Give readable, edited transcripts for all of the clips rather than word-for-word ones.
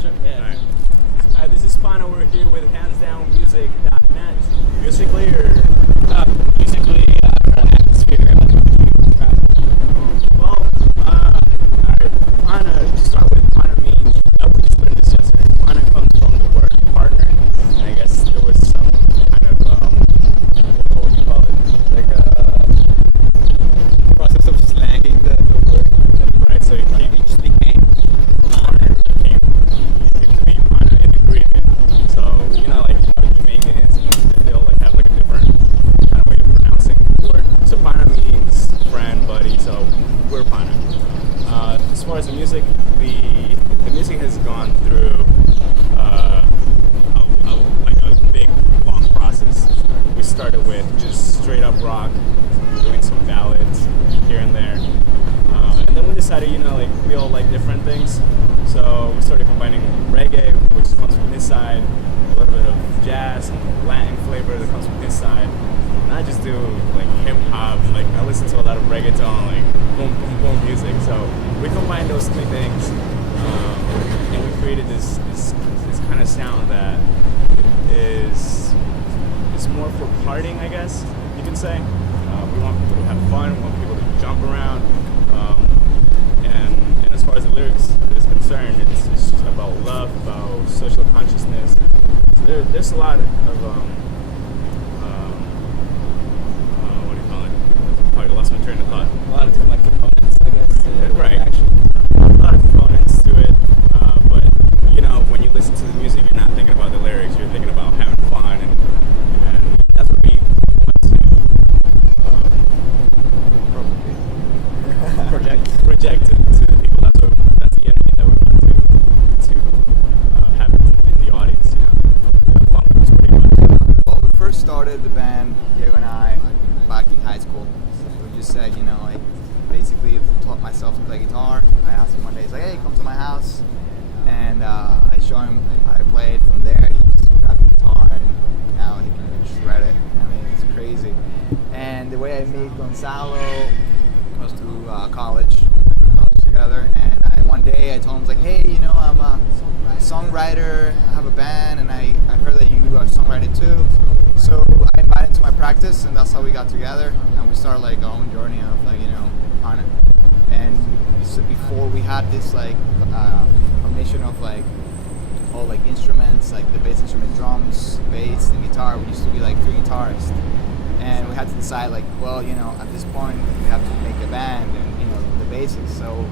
Sure. Yeah. All right. This is PANA. We're here with HandsDownMusic.net. Musically or? Musically, atmosphere. Well, all right. PANA. To start with, PANA means. We just learned this yesterday. PANA comes from the word partner. And I guess there was some kind of what would you call it? Like a process of slanging the word. Right. So it Just became partner. You came to be PANA in agreement. So like how Jamaicans they'll like have like a different kind of way of pronouncing the word. So PANA means friend, buddy. So we're PANA. As far as the music, the music has gone through like a big long process. We started with just straight up rock, doing some ballads here and there, and then we decided like we all like different things. So we started combining reggae, which comes from this side, a little bit of jazz and Latin flavor that comes from this side. And I just do like hip hop, like I listen to a lot of reggaeton, like boom boom boom music. So we combined those three things, and we created this kind of sound that is more for partying, I guess you can say. We want people to have fun, we want people to jump around, and as far as the lyrics is concerned, it's just about love, about social consciousness. So there's a lot of what do you call it? I lost my train of thought. a lot of different like components, I guess. Right. Actually. A lot of components to it, but when you listen to the music, you're not thinking about the lyrics. You're thinking about having fun, and that's what we want to project to the people. That's the energy that we want to have in the audience. Fun with us pretty much. Well, we first started the band, Diego and I, back in high school. We just said, like basically taught myself to play guitar. I asked him one day, he's like, hey, come to my house. And I show him how I played. From there, he just grabbed the guitar and now he can shred it. I mean, it's crazy. And the way I made Gonzalo was through college. We went to college together. And one day I told him, like, hey, I'm a songwriter. I have a band, and I heard that you are a songwriter too. So I invited him to my practice, and that's how we got together. And we started like our own journey of PANA. And so before we had this like combination of like all like instruments, like the bass instrument, drums, bass, and guitar. We used to be like three guitarists, and we had to decide like, well, at this point we have to make a band, and the bassist. So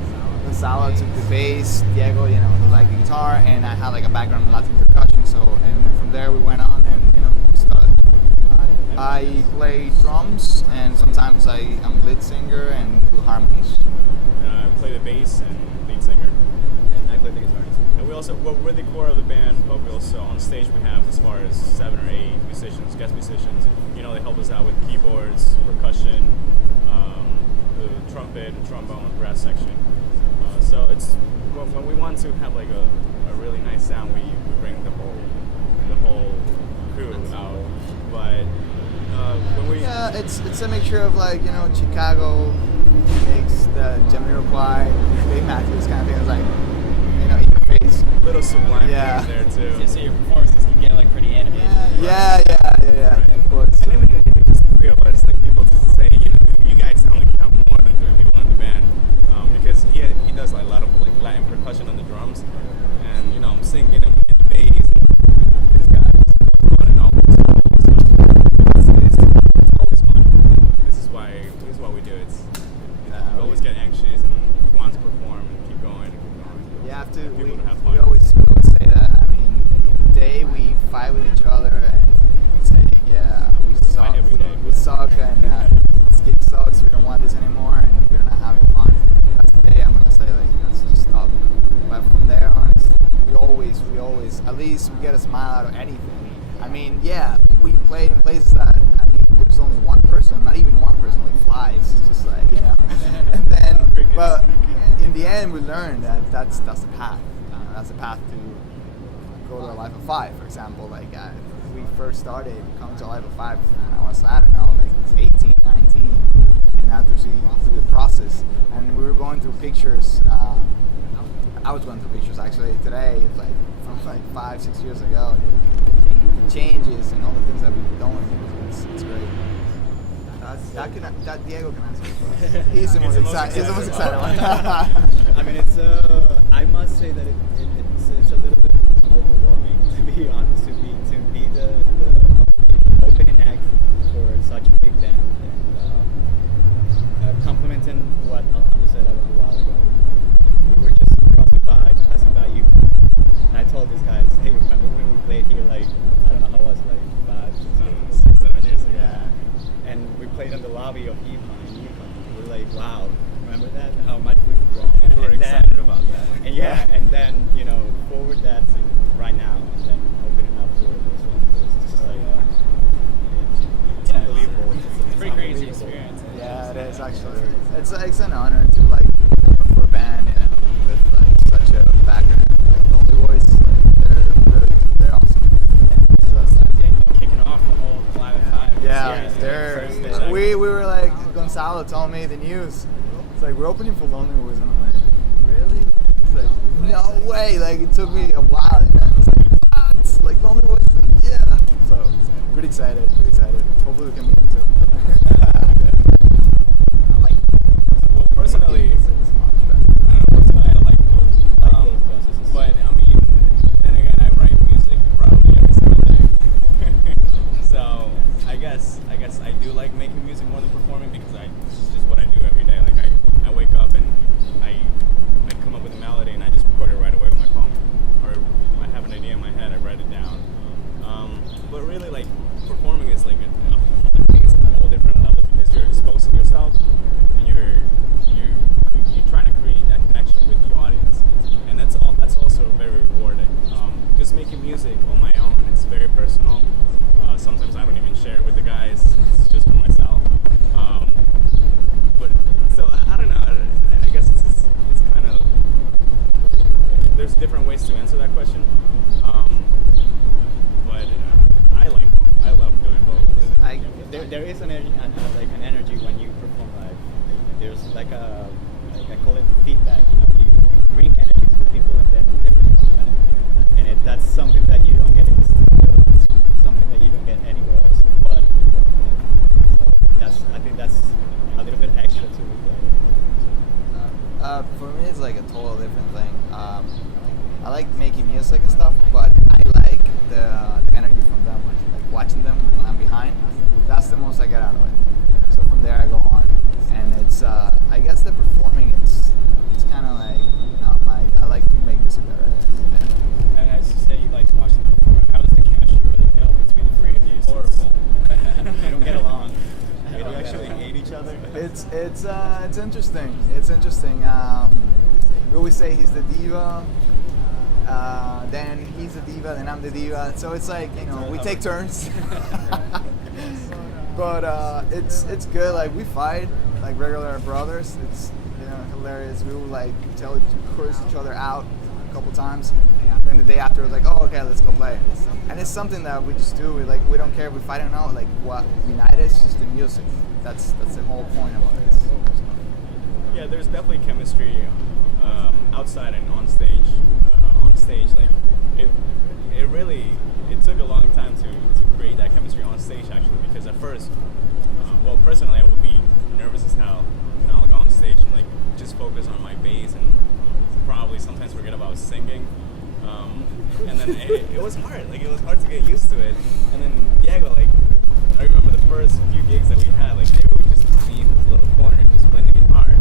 Gonzalo took the bass, Diego, he liked the guitar, and I had like a background in Latin percussion. So and from there we went on and started. I play drums, and sometimes I'm lead singer and do harmonies. I play the bass and lead singer, and I play the guitar. And we're the core of the band, but we also on stage we have as far as 7 or 8 musicians, guest musicians. They help us out with keyboards, percussion, the trumpet, and trombone, brass section. So it's when we want to have like a really nice sound, we bring the whole crew out. But when we it's a mixture of like Chicago mix, the Jamiroquai, Dave Matthews kind of thing. It's like in your face. Little sublime Yeah. things there too. So your performances can get like pretty animated. Yeah, Right. of course. And even just the three of us, like people say, you guys sound like you have more than 3 people in the band, because he does like a lot of like Latin percussion on the drums, and I'm singing and the bass. And this guy goes on and on. So it's always fun. This is why we do it. We always get anxious and want to perform and keep going. You have to. People We to have fun. always say that. I mean, the day we fight with each other and we say, yeah, we suck. every day. We suck, and this gig sucks. We don't want this anymore, and we're not having fun. That's the day I'm gonna say like, let's just stop. But from there on, we always, at least we get a smile out of anything. I mean, yeah, we play in places that, there's only one person, not even one person, like flies. It's just like, and then, but in the end, we learned that that's the path. That's the path to go to a life of 5, for example. Like, we first started coming to a life of 5, and I was, like 18, 19, and now through the process, and we were going through pictures. I was going through pictures actually today, like from like 5-6 years ago. The changes and all the things that we've been doing. It's great. That Diego can answer for us. He's the most excited. He's the most excited one. I mean, I must say that it's a little bit overwhelming, to be honest, to be the opening act for such a big band. And complimenting what Alejandro said a while ago, we were just passing by you, and I told these guys, hey, remember when we played here, like, I don't know how it was, like 5, 6, 7 years ago. Yeah. And we played in the lobby of Yukon. We're like, wow, remember that? How much we've grown. And we're excited about that. And and then, forward that to right now, and then opening up for those films. It's just like, it's unbelievable. It's Pretty crazy experience. Yeah, it is actually. It's an honor to like open for a band, with like such a background. Like Lonely Boys, like they're awesome. Kicking off the whole Live at 5 Yeah, series. we were like, Gonzalo told me the news. It's like, we're opening for Lonely Boys, and I'm like, really? It's like, no way. Like, it took me a while, and then I was like, what? Like, Lonely Boys, like, yeah. So, pretty excited. Hopefully we can meet them too. Well, personally, I I like both. But I mean, then again, I write music probably every single day. So I guess I do like making music more than performing, because it's just what I do every day. Like I wake up and I come up with a melody and I just record it right away with my phone, or I have an idea in my head, I write it down. But really, like, performing is like I think it's a whole different level, because you're exposing yourself and you're trying to create that connection with the audience, and that's also very rewarding. Just making music on my own, it's very personal. Sometimes I don't even share it with the guys; it's just for myself. But so I don't know. I guess it's kind of, there's different ways to answer that question. But I love doing both. Really. There is an energy when you perform live. There's like I call it feedback. You bring energy to the people, and then they respond back. And that's something that you don't get in the studio. It's something that you don't get anywhere else but performing. So I think that's a little bit extra to it. For me, it's like a total different thing. I like making music and stuff, but I like the energy from them. Like watching them when I'm behind, that's the most I get out of it. So from there I go on, and it's I guess the performing, it's kind of like not my. I like to make music better. And as you say, you like watching them perform. How is the chemistry really built between the three of you? Horrible. We don't get along. We actually hate each other. It's interesting. It's interesting. We always say he's the diva. Then he's the diva, then I'm the diva. So it's like, we take turns. But it's good. Like, we fight like regular brothers. It's hilarious. We will like curse each other out a couple times. Then the day after, we're like, oh, okay, let's go play. And it's something that we just do. We don't care if we fight or not. Like, what unites us is just the music. That's the whole point about it. Yeah, there's definitely chemistry outside and on stage. On stage, like it took a long time to create that chemistry on stage, actually, because at first, well, personally, I would be nervous as hell. I'll go on stage and like just focus on my bass and probably sometimes forget about singing. And then it was hard. Like, it was hard to get used to it. And then Diego, like, I remember the first few gigs that we had, like, Diego would just be in this little corner just playing the guitar.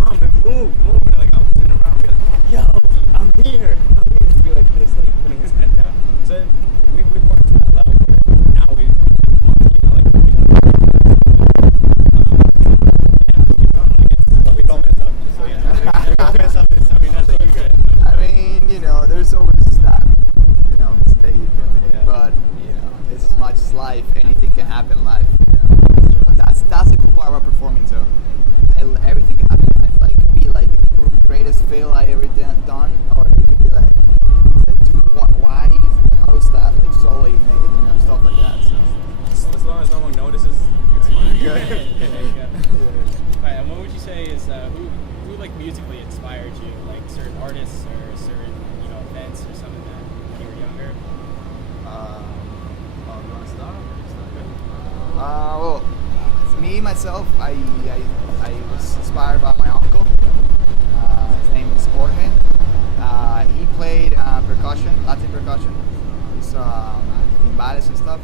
Mom, and move. And like, I would turn around and be like, yo, I'm here. To be like this, like putting his head down. So we've worked to that level where now we have fun, like we have just keep going. Like, But we don't mess up. So we don't mess up this. I mean, I think you're good. I mean, there's always that, mistake you can make. Yeah. But, it's as much as life. Anything can happen in life. That's the cool part about performing too. really inspired you, like certain artists or certain events or something that when you were younger? You want to start? Well, me myself, I was inspired by my uncle. His name is Jorge. He played percussion, Latin percussion. He's timbales and stuff,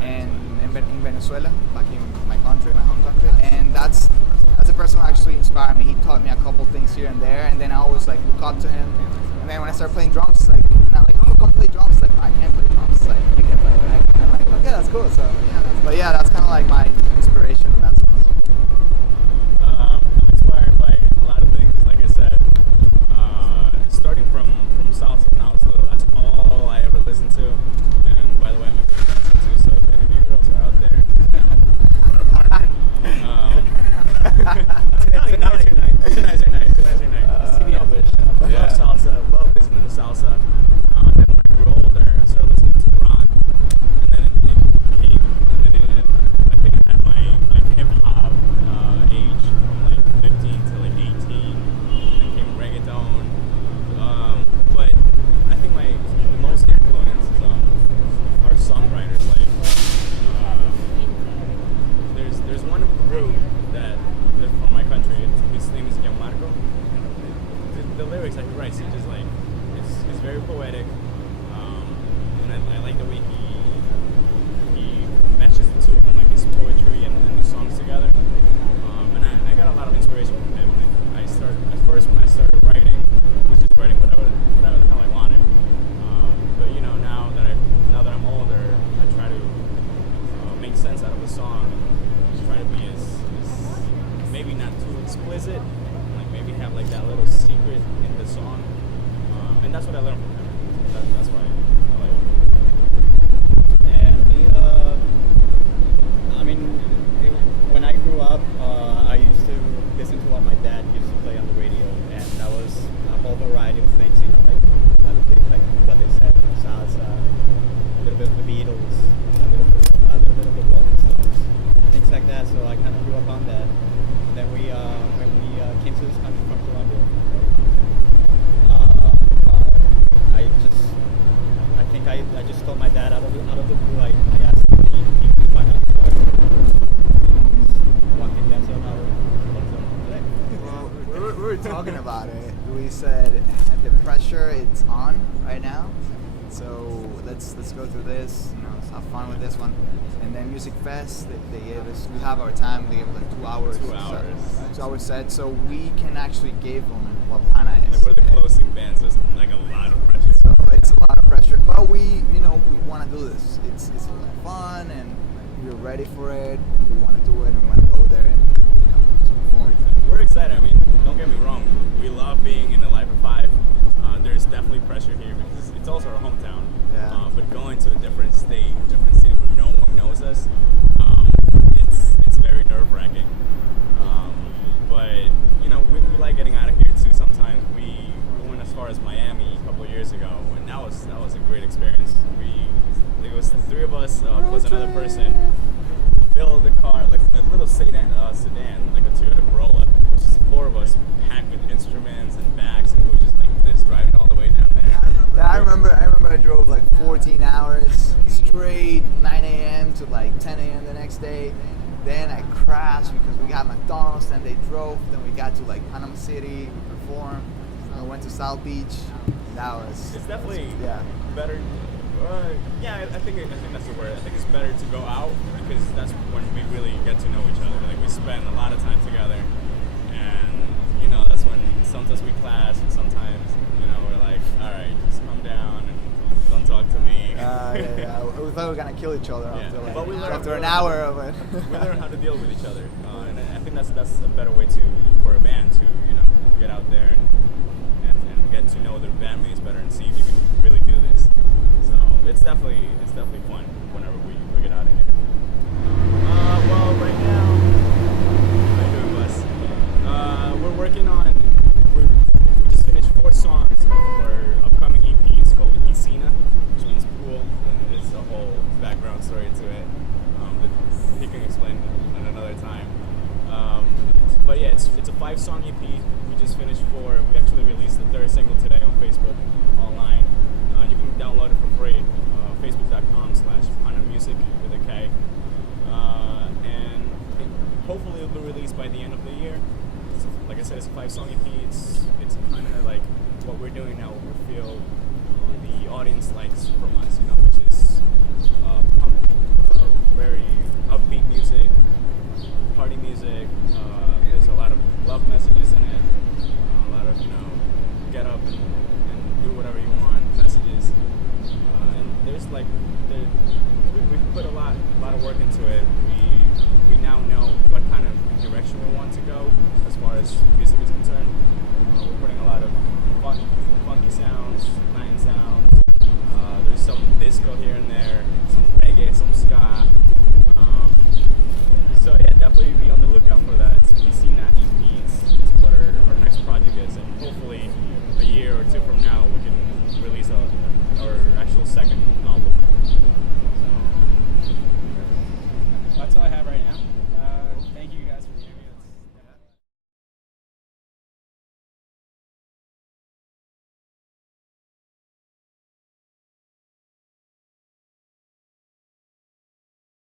and in Venezuela, back in my country, my home country. And that's a person who actually inspired me. He taught me a couple things here and there, and then I always like look up to him. And then when I started playing drums, like, and I'm like, oh, come play drums. Like, I can't play drums. Like, you can play. Right? And I'm like, okay, that's cool. So yeah, that's kind of like my inspiration on that sense. I'm inspired by a lot of things. Like I said, starting from salsa when I was little, that's all I ever listened to. And by the way, I'm a great dancer too, so if any of you girls are out there, I'm a partner. Tonight's your night. Tonight's your night. No, but love salsa, love listening to salsa. Then when I grew older, I started listening to rock, and then it came, and then I think I had my hip hop age from like 15 to like 18. Then came reggaeton. But I think the most influence are songwriters. Like there's one group that from my country. His name is Gianmarco. The lyrics that he writes, it's just like it's very poetic, and I like the way he meshes the two of them, like his poetry and the songs together. And I got a lot of inspiration from him. Like at first when I started writing, was just writing whatever the hell I wanted. But now that I'm older, I try to make sense out of the song and try to be as maybe not too explicit. Maybe have like that little secret in the song, and that's what I learned from him. That's why I like it. And I mean, when I grew up, I used to listen to what my dad used to play on the radio, and that was a whole variety of things, like what they said, salsa, a little bit of the Beatles, a little bit of the Rolling Stones, things like that. So I kind of grew up on that. Then when we came to this country from Colombia, I just told my dad out of the blue. I asked him if I had one thing that's on our Well, we were talking about it. We said the pressure it's on right now. So let's go through this. Let's have fun with this one. And then Music Fest, they gave us. We have our time. They gave us like 2 hours. 2 hours. 2 hours set, so we can actually give them what PANA is. Like we're the closing band, so it's like a lot of pressure. So it's a lot of pressure, but we want to do this. It's a lot of fun, and we're ready for it. We want to do it, and we want to go there and just perform. We're excited. I mean, don't get me wrong. We love being in the Life of Five. There's definitely pressure here because it's also our hometown. Yeah. But going to a different state, different city where no one knows us, it's very nerve-wracking. But we like getting out of here too. Sometimes we went as far as Miami a couple of years ago, and that was a great experience. It was 3 of us plus another person. Filled the car like a little sedan, like a Toyota Corolla. Just 4 of us packed with instruments and bags, and we were just like this driving all the way down there. Yeah, I remember I drove like 14 hours straight, 9 a.m. to like 10 a.m. the next day. Then I crashed because we got McDonald's, then they drove, then we got to like Panama City, we performed, and we went to South Beach. That was... It's definitely yeah. better. I think that's the word. I think it's better to go out because that's when we really get to know each other. Like we spend a lot of time together, and that's when sometimes we clash, and sometimes we're like, all right, just calm down and don't talk to me. Yeah. We thought we were gonna kill each other after an hour of it. We learn how to deal with each other, and I think that's a better way for a band to get out there and get to know their bandmates better and see if you can really do this. So it's definitely fun whenever we get out of here. Well, right now, how you doing, Bus? We're working on. We just finished 4 songs of our upcoming EP. It's called Piscina, which means pool, and there's a whole background story to it that he can explain at another time. But yeah, it's a 5-song EP. Chapter. We actually released the third single today on Facebook, online. You can download it for free. Facebook.com/PANA Music with a K. And hopefully it'll be released by the end of the year. Like I said, it's a 5-song EP. It's kind of like what we're doing now, what we feel the audience likes from us, which is punk, very upbeat music, party music. There's a lot of love messages in it.